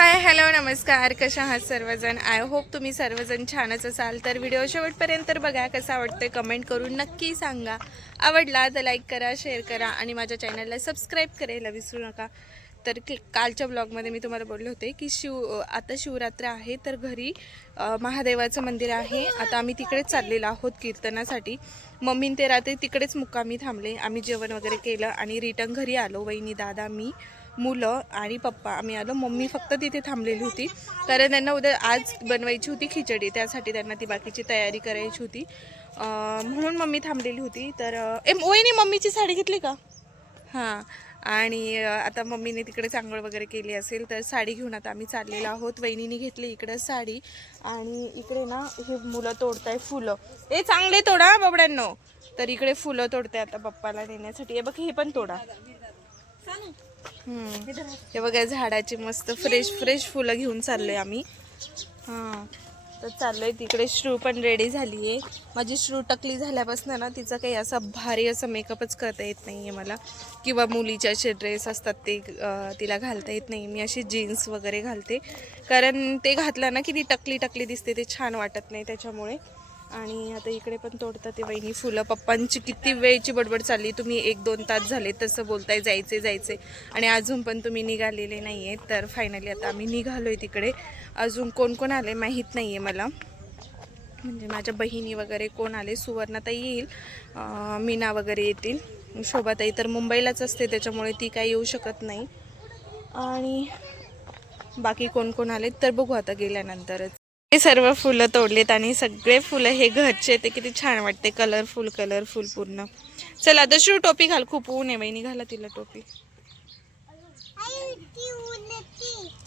Hi hello नमस्कार, कशा आहात सर्वजण. आय होप तुम्ही सर्वजण छानच असाल. तर व्हिडिओ शेवटपर्यंत बघा, कसा आवडतोय कमेंट करून नक्की सांगा. आवडला तर लाईक करा, शेअर करा आणि माझ्या चॅनलला सबस्क्राईब करायला विसरू नका. तर कालच्या ब्लॉगमध्ये मी तुम्हाला बोलले होते की आता शिवरात्र आहे, तर घरी महादेवाचं मंदिर आहे. आता आम्ही तिकडेच चाललेलो आहोत कीर्तनासाठी. मम्मी ते रात्री तिकडेच मुक्कामी थांबले. आम्ही जेवण वगैरे केलं आणि रिटर्न घरी आलो. वहिनी, दादा, मी, मुलं आणि पप्पा आम्ही आलो. मम्मी फक्त तिथे थांबलेली होती, कारण त्यांना उद्या आज बनवायची होती खिचडी, त्यासाठी त्यांना ती बाकीची तयारी करायची होती, म्हणून मम्मी थांबलेली होती. तर वहिनी मम्मीची साडी घेतली का? हां. आणि आता मम्मीने तिकडे चांगळ वगैरे केली असेल, तर साडी घेऊन आता आम्ही चाललेलो आहोत. वहिनीने घेतली इकडं साडी आणि इकडे ना हे मुलं तोडताय फुलं. हे चांगले तोडा बाबड्यांनो. तर इकडे फुलं तोडताय आता पप्पाला नेण्यासाठी. हे बघ, हे पण तोडा. हे बघा, झाडाची मस्त फ्रेश फ्रेश फुलं घेऊन चाललोय आम्ही. हां, तर चाललोय तिकडे. श्रू पण रेडी झाली आहे. माझी श्रू टकली झाल्यापासून ना तिचा काही असा भारी असा मेकअपच करता येत नाही आहे मला, किंवा मुलीचे असे ड्रेस असतात ते तिला घालता येत नाही. मी अशी जीन्स वगैरे घालते, कारण ते घातलं ना की ती टकली टकली दिसते, ते छान वाटत नाही त्याच्यामुळे. आणि आता इकडे पण तोडतात ते वहिनी फुलं. पप्पांची किती वेळची बडबड चालली, तुम्ही 1-2 तास झाले तसं बोलताय जायचे जायचे, आणि अजून पण तुम्ही निघालेले नाही आहेत. तर फायनली आता आम्ही निघालोय तिकडे. अजून कोण कोण आले माहीत नाही आहे मला, म्हणजे माझ्या बहिणी वगैरे कोण आले. सुवर्णाताई येईल, मीना वगैरे येतील. शोभाताई तर मुंबईलाच असते, त्याच्यामुळे ती काही येऊ शकत नाही. आणि बाकी कोण कोण आलेत तर बघू आता गेल्यानंतरच. हे सर्व फुलं तोडलेत आणि सगळे फुलं हे घरचे. ते किती छान वाटते, कलरफुल कलरफुल पूर्ण. चला आता श्रू टोपी घाल, खूप ऊन आहे. वहिनी घाला तिला टोपी.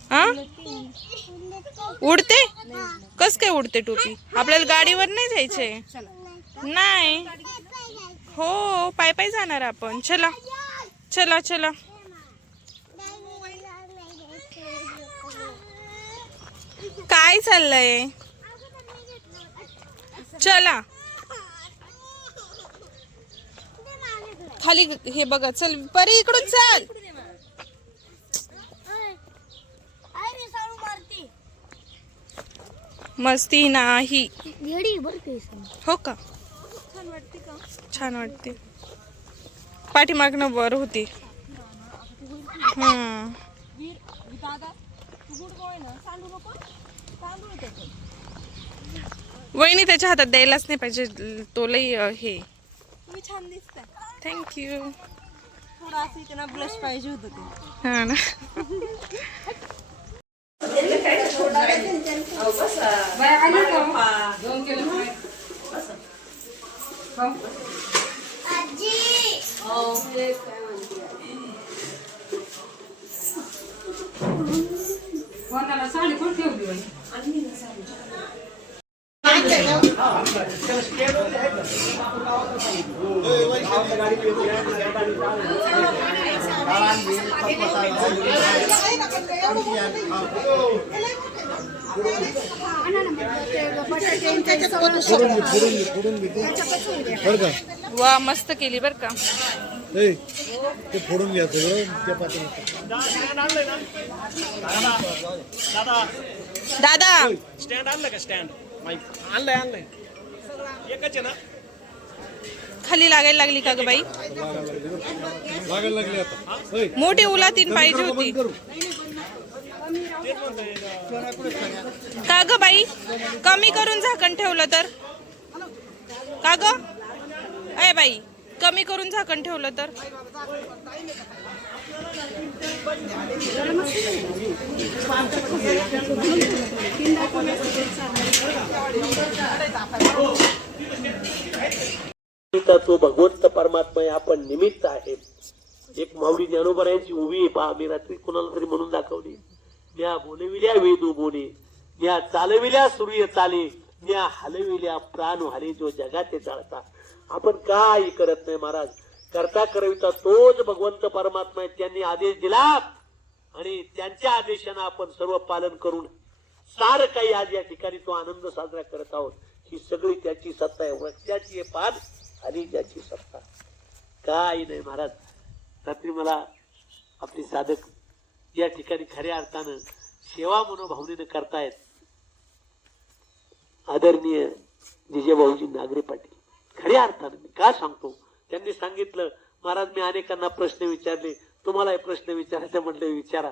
हा, उडते? कस काय उडते टोपी? आपल्याला गाडीवर नाही जायचंय. नाही हो, पाय पाय जाणार आपण. चला चला चला. काय चाललंय? चला खाली. हे बघा, चल परी इकडून चल. मस्ती नाही हो का? छान वाटते. पाठीमागनं वर होती. वहिनी त्याच्या हातात द्यायलाच नाही पाहिजे, तो लई हे. छान दिसत. थँक्यू. थोडा असं ना ब्लश पाहिजे होतं ते. हा ना. साडी कोण ठेवली? वा, मस्त केली बर का. ते फोडून घ्यायचं. दादा स्टँड आणलं का? स्टँड आणलंय आणलंय. एकच आहे ना? खाली लागायला लागली का ग बाई? लागायला लागली आता. मोठी उलातीन पाहिजे होती का ग बाई? कमी करून झाकण ठेवलं तर का ग? अय बाई, कमी करून झाकण ठेवलं तर. तो भगवंत परमात्मा आहे, आपण निमित्त आहे. एक माऊली ज्ञानोबा यांची उभी आहे पहा. मी रात्री कुणाला तरी म्हणून दाखवली. ज्या बोलविल्या वेदू बोले, ज्या चालविल्या सूर्य चाले, ज्या हलविल्या प्राण हाले, जो जगाते जाळता. आपण काही करत नाही महाराज. करता करविता तोच भगवंत परमात्मा आहे. त्यांनी आदेश दिला आणि त्यांच्या आदेशानं आपण सर्व पालन करून सार काही आज या ठिकाणी तो आनंद साजरा करत आहोत. ही सगळी त्याची सत्ता आहे. वरच्याची पान आणि ज्याची सत्ता. काही नाही महाराज. रात्री मला आपले साधक या ठिकाणी खऱ्या अर्थानं सेवा मनोभावनेनं करतायत आदरणीय जिजाभाऊजी नागरे पाटील. खऱ्या अर्थानं मी का सांगतो, त्यांनी सांगितलं महाराज मी अनेकांना प्रश्न विचारले, तुम्हाला प्रश्न विचारायचा म्हटलं विचारा.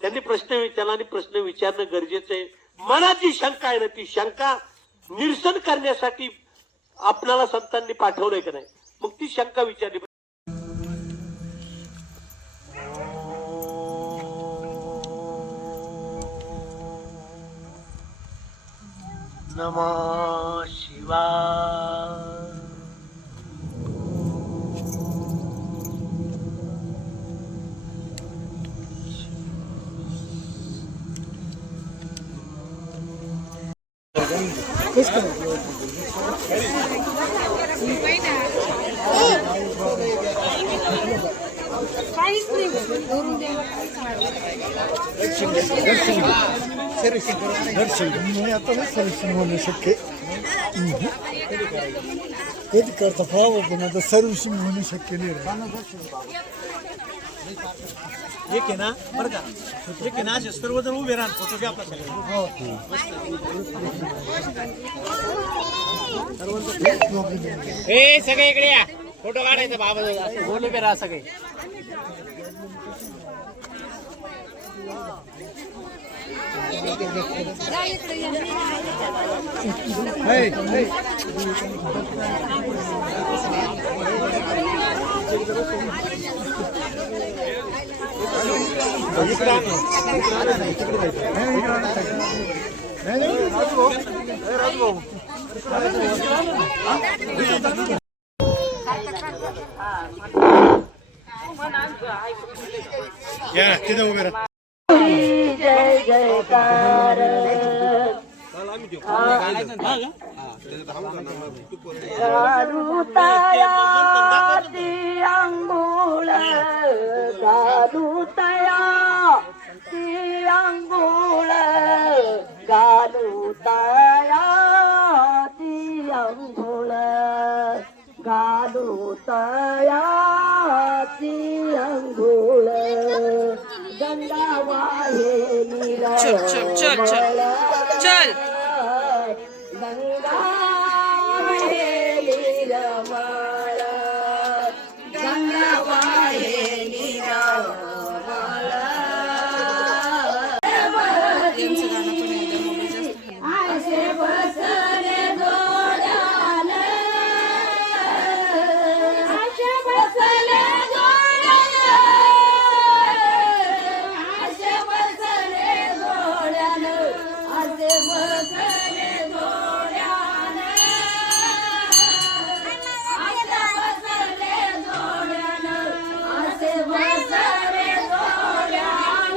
त्यांनी प्रश्न विचारला आणि प्रश्न विचारणं गरजेचं आहे. मनाची शंका आहे ना, ती शंका निरसन करण्यासाठी आपल्याला संतांनी पाठवलंय का नाही, मग ती शंका विचारली. नमः शिवाय. सर्विसिंग होणं शक्य कधी करता पाहावं, पण आता सर्विसिंग होणं शक्य नाही. एक आहे ना बरं का, एक आहे ना असे सर्वजण उभे राहणार फोटो घ्या आपला हे सगळे इकडे या, फोटो काढायचा बाबा बोल उभे राहा सगळे. या तिथे उभे राहा. जय जयकार घालूतयाती अंघोळ घालूतयाती अंघोळ घालूतयाती अंघोळ घालूतयाती अंघोळ गंगा वाहे नीला चल चल चल चल चल. गंगा वाहे नीलमाला गंगा वाहे नीलमाला यांचं गाणं पण एकदम जास्त आशे बसले जोड्याने आशे बसले जोड्याने आशे बसले जोड्याने आशे बसले जोड्याने आशे बसले जोड्याने आशे बसले जोड्याने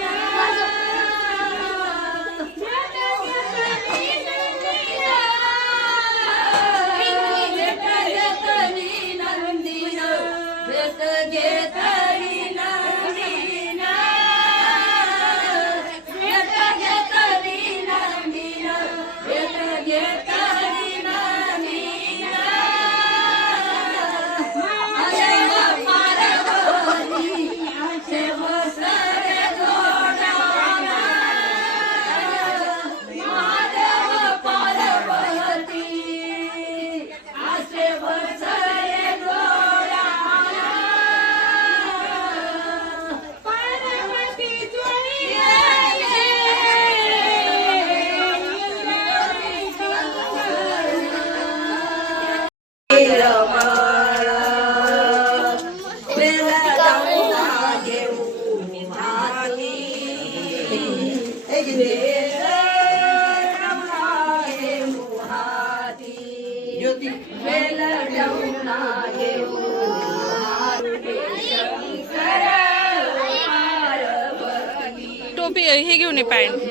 टोपी हे घेऊन ये पॅन्ट.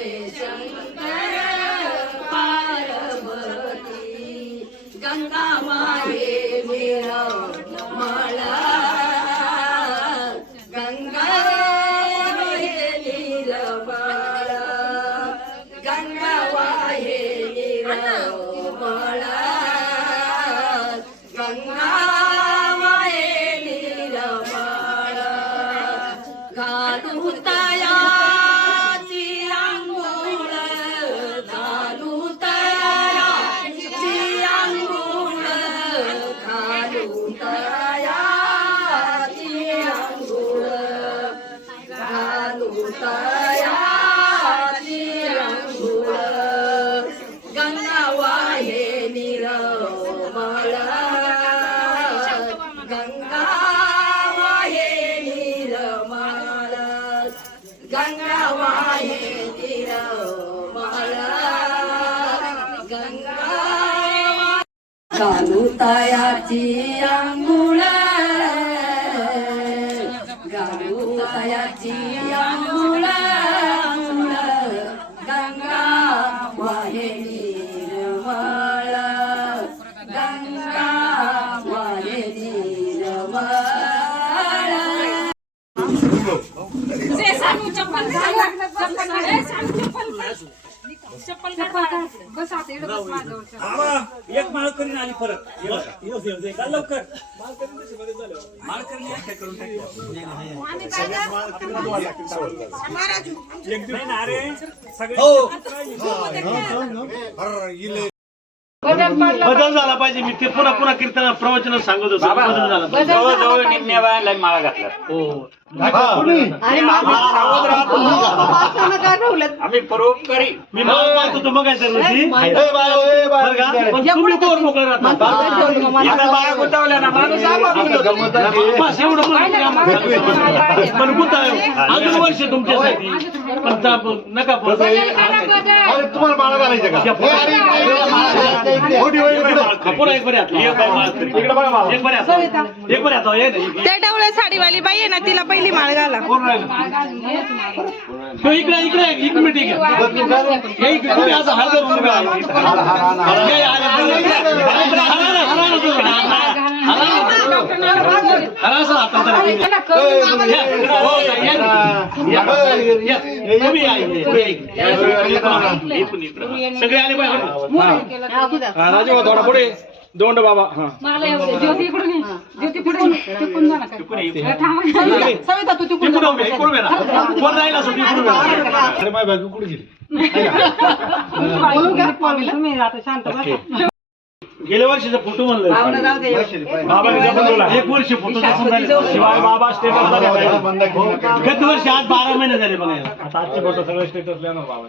गंगा माये मेरा माला गंगा वाहे नीलमाला गंगा वाहे नीलमाला गंगा वाहे नीलमाला घालूतयाची घालू तयाची आंघोळ घालू तयाची आंघोळ गंगा वाहे निर्मळ गंगा वाहे निर्मळ एक माळ करीन आली परत काल लवकर माळ करीन करून नाही ना अरे सगळे बदल झाला पाहिजे. मी ते पुन्हा पुन्हा कीर्तन प्रवचन सांगत होतो. बदल झाला पाहिजे. जवळजवळ निम्म्या बायाला माळा घातला. आम्ही परोपकारी मी माल पाहतो तो मग काय तर तुम्ही कोण मोकळे राहतात बाया गुंतवल्या ना माणूस बस एवढं पण गुंताव अजून वर्ष तुमच्यासाठी पण नका तुम्हाला माळा घालायचं का खपूर एक बरे एक बरे आता त्या डावळ्या साडीवाली बाई आहे ना तिला पहिली माळ घाला. इकडे इकडे एक मिनिट तुम्ही असं हळद सगळे आले पाहिजे. राजू थोडा पुढे दोंड बाबा ज्योती पुढे कोण राहिला अरे माझी बायको कुठे गेली गेल्या वर्षीचा फोटो म्हणलं एक वर्ष फोटो शिवाय बाबा स्टेटस गत वर्षी आज 12 महिने झाले बघायला. आता आजचे फोटो सगळे स्टेटस लिहिणार बाबा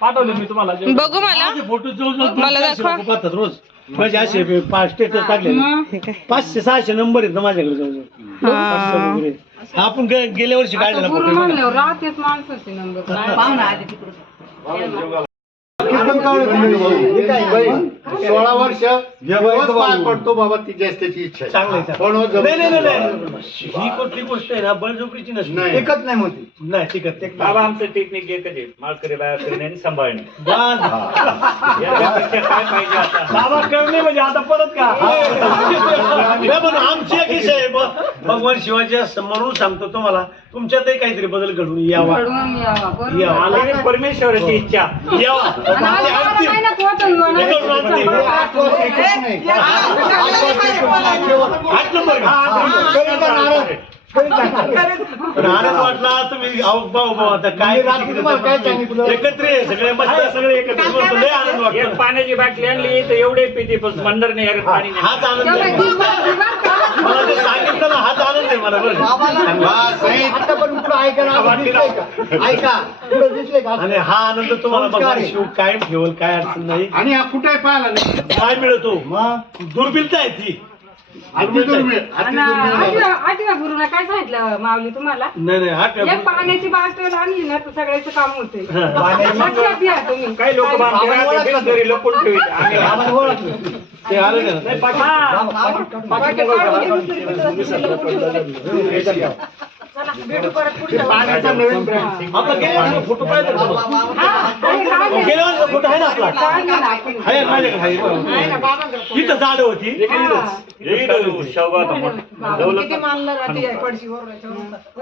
पाठवले मी तुम्हाला. बघू मला फोटो मला दाखवा. पाहतात रोज म्हणजे असे स्टेटस टाकले 500-600 नंबर आहेत ना माझ्याकडे जवळजवळ. आपण गेल्या वर्षी काढलेला फोटो कीर्तन काढ 16 वर्ष पाय पडतो बाबा ती त्याची इच्छा चांगलं ही कुठली गोष्ट आहे ना बळजबरीची नसते. टिकत नाही म्हणते नाही टिकत बाबा आमचं टेक्निक एकच आहे माळकरी बाया करणे आणि सांभाळणे. याच्यापेक्षा काय पाहिजे आता बाबा करणे म्हणजे आता परत का आमची एक विषय आहे भगवान शिवाजी म्हणून सांगतो तुम्हाला तुमच्यातही काहीतरी बदल घडून यावा आणि परमेश्वराची इच्छा यावा. आठ नंबर आनंद वाटला तुम्ही आता काय एकत्र सगळे मस्त सगळे एकत्र लय आनंद वाटतो. एक पाण्याची बाटली आणली तर एवढे पिते पण मंदर नाही यार पाणी नाही. हाच आनंद आहे. मला ते सांगितलं ना हाच आनंद आहे मला बरं. ऐका पुढे दिसले का आणि हा आनंद तुम्हाला भगवान शिव कायम ठेवल काय अडचण नाही. आणि हा कुठे पाहिला नाही काय मिळतो दुर्बिलता आहे ती. आठव्या गुरुला काय सांगितलं माऊली तुम्हाला नाही हा एक पाण्याची बाटल आणली ना तर सगळ्याचं काम होते. काही लोक घरी लपून ठेवते ते आलं का पाण्याचा नवीन ब्रँड आता गेल्या फोटो पाहिजे गेल्या फोटो आहे ना आपला आहे माझ्याकडे आहे. इथं झाड होती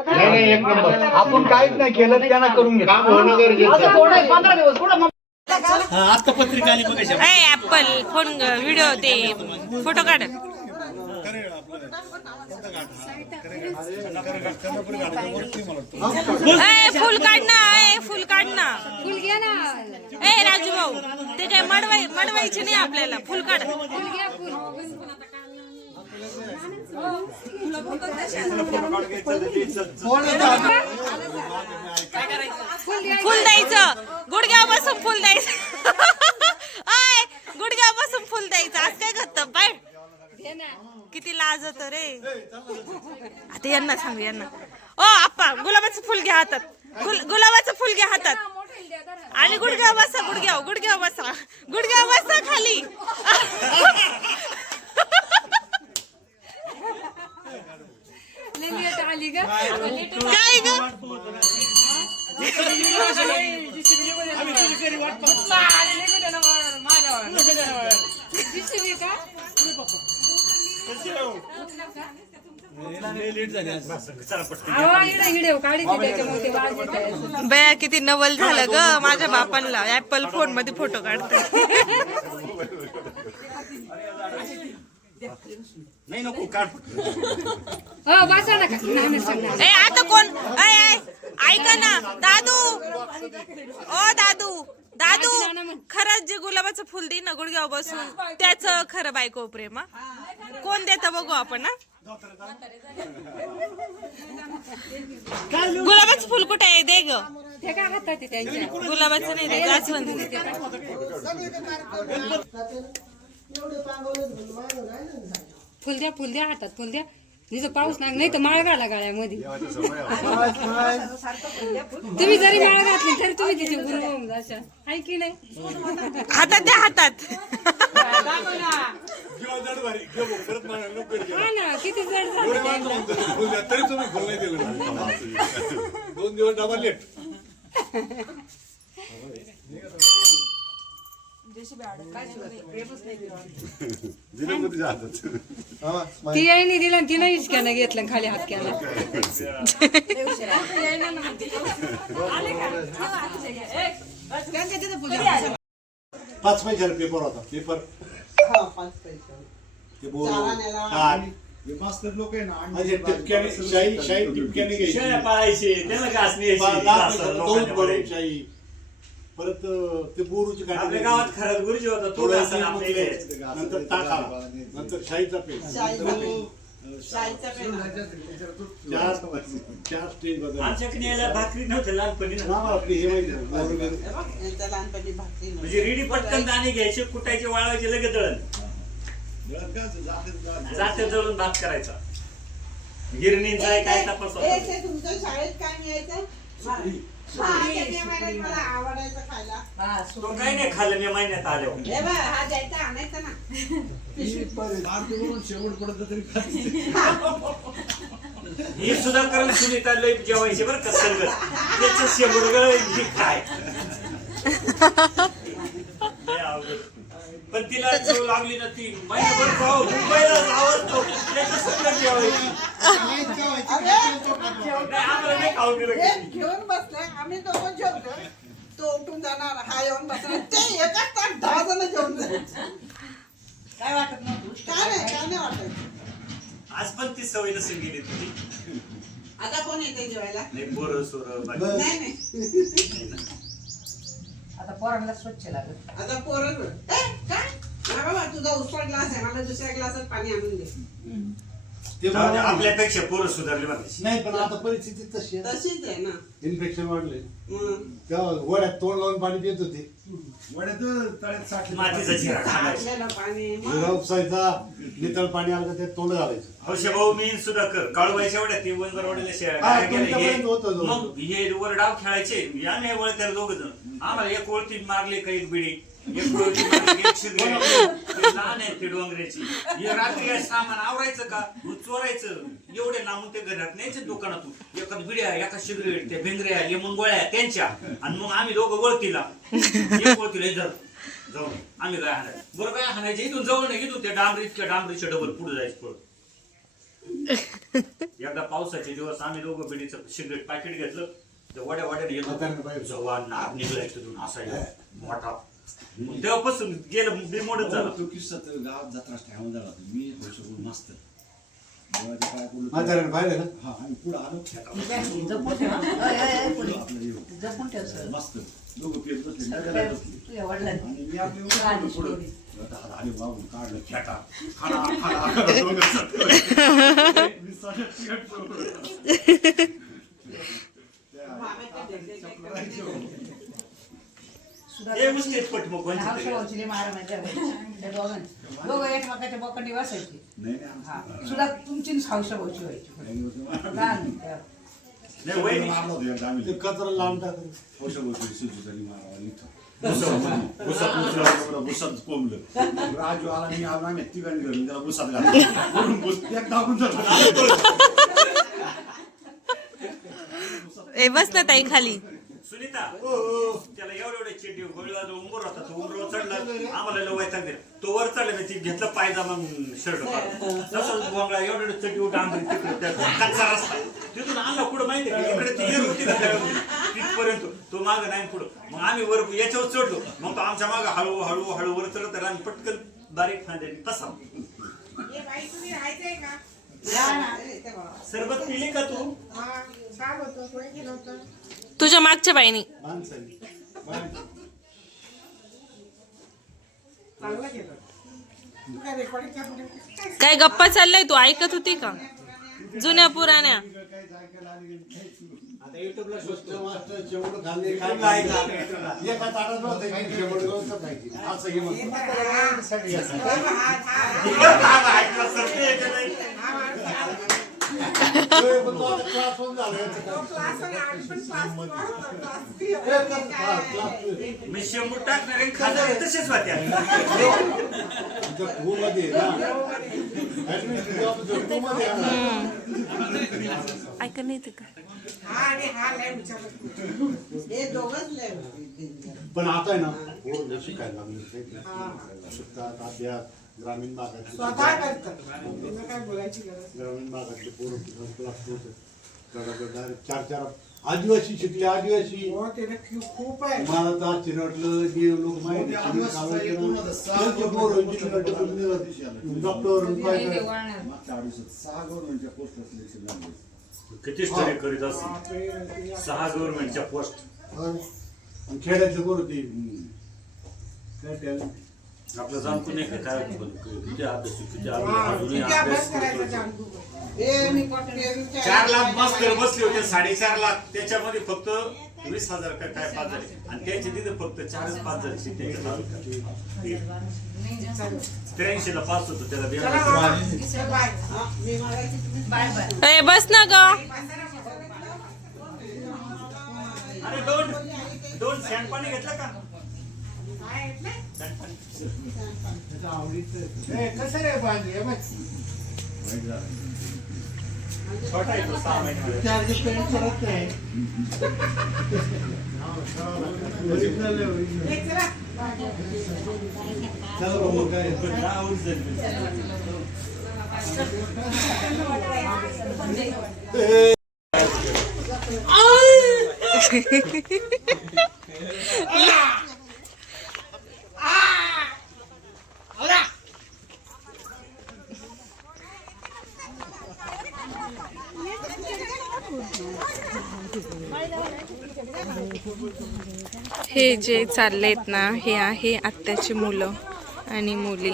नाही एक नंबर आपण काहीच नाही केलं त्यांना करून घ्या काम होणं गरजेचं आता पत्रिका आली बघायची ऍपल फोन व्हिडिओ ते फोटो काढ. फुल काढ ना फुल काढ ना फुल घ्या ना. राजू भाऊ ते काय मडवायचे नाही आपल्याला फुल काढ. फुल द्यायचं गुडघ्यापासून फुल द्यायचं. गुडघ्यापासून फुल द्यायचं आज काय करत बाय किती लाज होत रे. आता यांना सांगू यांना ओ आप्पा गुलाबाचं फुल घ्या हातात गुलाबाचं फुल घ्या हातात आणि गुडघ्या बसा गुडघ्या बसा खाली व्हिडिओ काढी त्याच्यामध्ये वाजत आहे. बया किती नवल झालं ग माझ्या बापांना ऍपल फोन मध्ये फोटो काढते. नाही नको काढ. हो बसा ना नाही सांगणार. ए आता कोण ऐका ना दादू, ओ दादू दादू, खरंच जे गुलाबाचं फुल दे ना गुडघ्यावर बसून त्याच खरं बायको प्रेम हा? कोण देतं बघू आपण हा? गुलाबाचं फुल कुठे आहे दे ग. ते काय हातात आहे त्यांच्या. गुलाबाचं नाही दे जास्वंदी. फुल द्या हातात फुल द्या. तिथं पाऊस नाही तर माळ घाला गाळ्यामध्ये. तुम्ही जरी माळ घातली तरी तुम्ही तिथे गुरु होऊन जाशाल. आहे की नाही. हातात द्या हातात. हा ना किती जड झालं. तरी तुम्ही खोल नाही दिलं 2 दिवस डबा लेट. ती आईने दिला ती नाही हिसक्यानं घेतलं खाली हात केला. 5 पैशाला पेपर होता. पेपर ते बोल मास्तर लोक आहे ना म्हणजे टिपक्याने शाही टिपक्याने घ्यायची. शेळ्या पाळायचे त्याला घासणी यायची. दोन भरून शाही. परत ते बोरूची आपल्या गावात खरंच गुरुजी होता तो घासन आपल्या इथे. नंतर ताक आला. नंतर शाहीचा पेस्ट. 4 स्टेज बदल. आमच्याकडे यायला भाकरी नव्हते लहानपणी ना. आपली हे माहिती म्हणजे रेडी पटकन दाणे घ्यायचे कुटायचे वाळवायचे लगेच दळण जाते दळून भात करायचा. गिरणीचा काय तपास होता. तुमच्या शाळेत काय मिळायचं मला आवडायचं खायला. तो काही नाही खाल्लं मी महिन्यात आल्यावर. हा जायचा आणायचा ना. शेवट पडत तरी ही सुद्धा करून सुनीता लय जेवायचे बरं का संगत. त्याचं शेवटगळ ही काय लय अवघड. पण तिला चव लागली ना ती महिनाभर जाऊ मुंबईला जावं त्याचं संगत जेवायची. आम्हाला नाही खाऊ दिलं. घेऊन बसलाय आम्ही दोघं जेवतो. तो उठून जाणार हा येऊन बसणार ते एकाच ताट 10 जण जेवून जायचं. काय वाटत नव्हतं. काय नाही वाटत. आज पण ती सवय नसेल गेली तुझी. आता कोण येते जेवायला. नाही पोरं सोरं नाही आता पोरांना स्वच्छ लागत. आता पोरं काय बाबा तुझा उस्फळ ग्लास आहे मला दुसऱ्या ग्लासात पाणी आणून दे. आपल्यापेक्षा पोरं सुधारली बघायची. नाही पण आता परिस्थिती तशी आहे. तशीच आहे ना. इन्फेक्शन वाढले. मग तेव्हा वड्यात तोंड लावून पाणी देत होते. वड्यात तळ्यात साठले मातीचा चिरा खायचा. आपल्याला पाणी उपसायचा. नितळ पाणी आलं का त्यात तोंड घालायचं. हौशे भाऊ मी सुद्धा कर काळूबाईच्या एवढ्या ते वंजर वडील हा, तुमच्यापर्यंत होतं तो. मग हे वर डाव खेळायचे आम्ही वळ त्याला दोघ जण. आम्हाला एक ओळखी मारले काही बिडी एक ओळखी मारली, एक शिगडी. ते लहान आहे ते डोंगऱ्याची. हे रात्री या सामान आवरायचं का मग चोरायचं एवढे लांबून ते घरात न्यायचं दुकानातून. एका बिड्या एका शिगरेट त्या भिंगऱ्या लेमन गोळ्या त्यांच्या आणि मग आम्ही दोघं वळतीला एक वळतीला जाऊन आम्ही काय हाणायचं. बरं काय हाणायचे इथून जवळ नाही इथून त्या डांबरीच्या डबल पुढे जायचं पळत. एकदा पावसाचे दिवस आम्ही दोघं बिडीचं सिगरेट पॅकेट घेतलं वड्या वाड्याने येतो जवा नाक निघलाय तिथून असायला मोठा. तेव्हापासून गेलं बिमोडच झालं. तो किस्सा तर गावात जत्रा ठेवून झाला. मी पैसे मस्त म्हाताऱ्याने पाहिलं ना. हा आणि पुढे आलो मस्त दोघं पेट बसले आणि मी आपली पुढे आणि वाहून काढलं खेटा दोघं एकमेकाच्या बोकंडी वासायची. सुद्धा तुमची हावशा भाऊची व्हायची. कचरा लांब टाकलं. भुसात कोंबलं राजू आला मी आलो आम्ही तिघांनी घरून त्याला भुसात घालून ए बस ना ताई खाली. सुनीता त्याला एवढे चिड्डी गोळीला उंबर होता तो उंबरवर चढला आम्हाला लय वैताग दिला तो वर चढला ती घेतलं पायजामा शर्ट तसंच बोंगळा एवढे चड्डी डांबरी तिकडे कच्चा रस्ता तिथून आणला कुठं माहिती का इकडे ती येर होती तिथपर्यंत तो मागं नाही पुढं मग आम्ही वर याच्यावर चढलो मग तो आमच्या मागं हळू हळू हळू वर चढत आम्ही पटकन बारीक फांद्याने कसा सरबत पिली का तू तुझ्या मागच्या बाईनी काय गप्पा चाललाय तू ऐकत होती का जुन्या पुराण्या जेवढं खाल्ले एका ताटात नव्हतं की जेवढं व्यवस्था पाहिजे असं हे मी शेंबूड टाकणार आणि खाणार तसेच वाट्या ऐकत नाही ते का हे दोघंच लय होते. पण आता आहे ना पोरं शिकायला लागले शिकतात अभ्यास ग्रामीण भागातले स्वतः करतात त्यांना काय बोलायची गरज ग्रामीण भागातले पोरं क्लास डायरेक्ट 4 आदिवासी शिकले आदिवासी हो त्याने खूप आहे मला तर आश्चर्य वाटलं की लोक माहिती डॉक्टर मागच्या आयुष्यात 6 गव्हर्नमेंटच्या पोस्ट सिलेक्शन झाले किती स्टडी करीत असते 6 गव्हर्नमेंटच्या पोस्ट खेड्यातले पोरं ते काय टॅलेंट आपलं जाणून नाही काय किती अभ्यास किती अजूनही किती अभ्यास करायचा जाणतो हे मी 4 लाख मास्तर बसले होते 4.5 लाख त्याच्यामध्ये फक्त 20,000 काय पास झाले आणि त्याचे तिथे फक्त 4-5 झाले शिकण्याच्या 83 ला पास होतो त्याला ए बस ना ग अरे दोन सँडपाणी घेतलं का कसं रे पाहिजे छोटा आहे तो 6 महिने हे जे चाललेत ना हे आहे आत्याची मुलं आणि मुली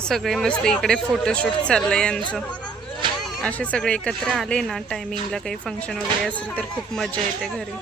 सगळे मस्त इकडे फोटोशूट चाललंय यांचं असे सगळे एकत्र आले ना टायमिंगला काही फंक्शन वगैरे असेल तर खूप मजा येते घरी